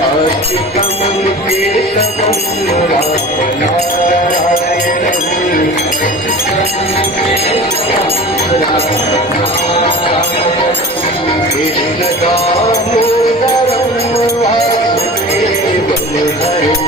आशिकं केशवं रामनारायणं कृष्णदामोदरं वासुदेवं हरिं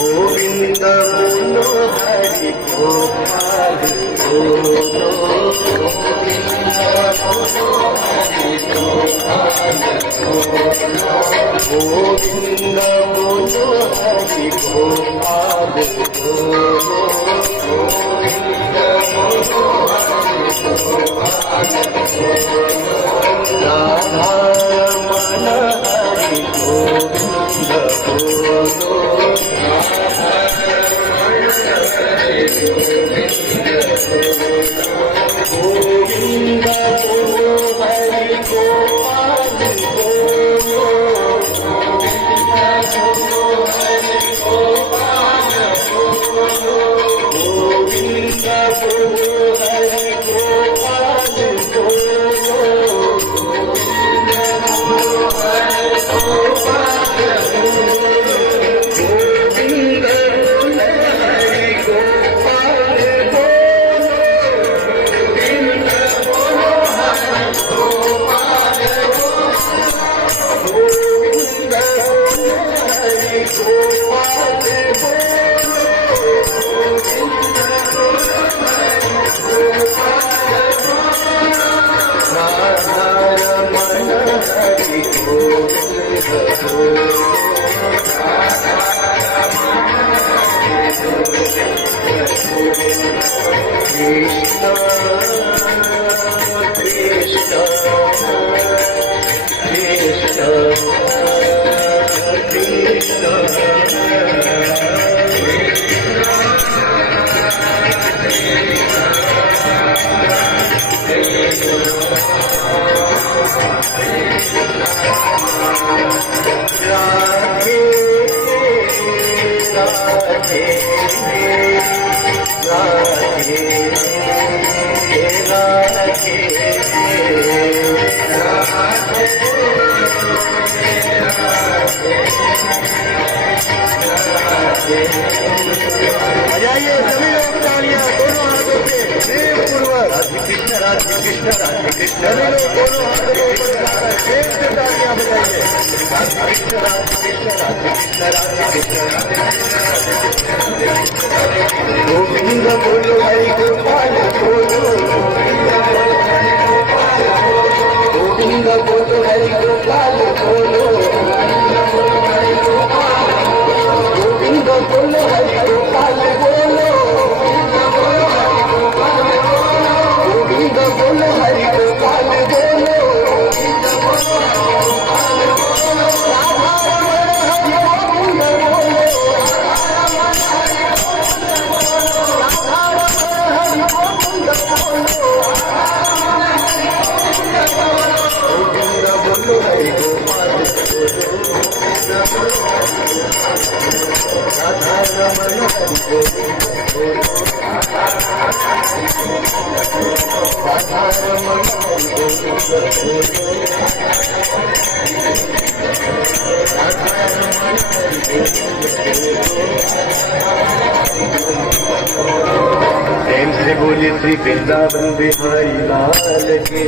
गोविंद बोलो हरि गोपाल बोलो गोविंद बोलो हरि गोपाल बोलो राधा रमण हरि गोविंद बोलो गोविंद बोलो हरि गोपाल बोलो गोविंद बोलो हरि गोपाल बजाइए सभी लोग तालियां दोनों हाथों से प्रेम पूर्वक राधे कृष्ण सभी लोग दोनों हाथों को ऊपर लगाकर प्रेम से तालियां बजाइए राधे कृष्ण गोविंद बोलो हरि गोपाल बोलो गोविंद बोलो हरि गोपाल बोलो गोविंद बोलो हरि गोपाल बोलो गोविंद बोलो हरि गोपाल बोलो राधा रमण हरि गोविंद बोलो गोविंद बोलो हरि गोपाल प्रेम से बोले श्री वृंदावन बिहारी लाल के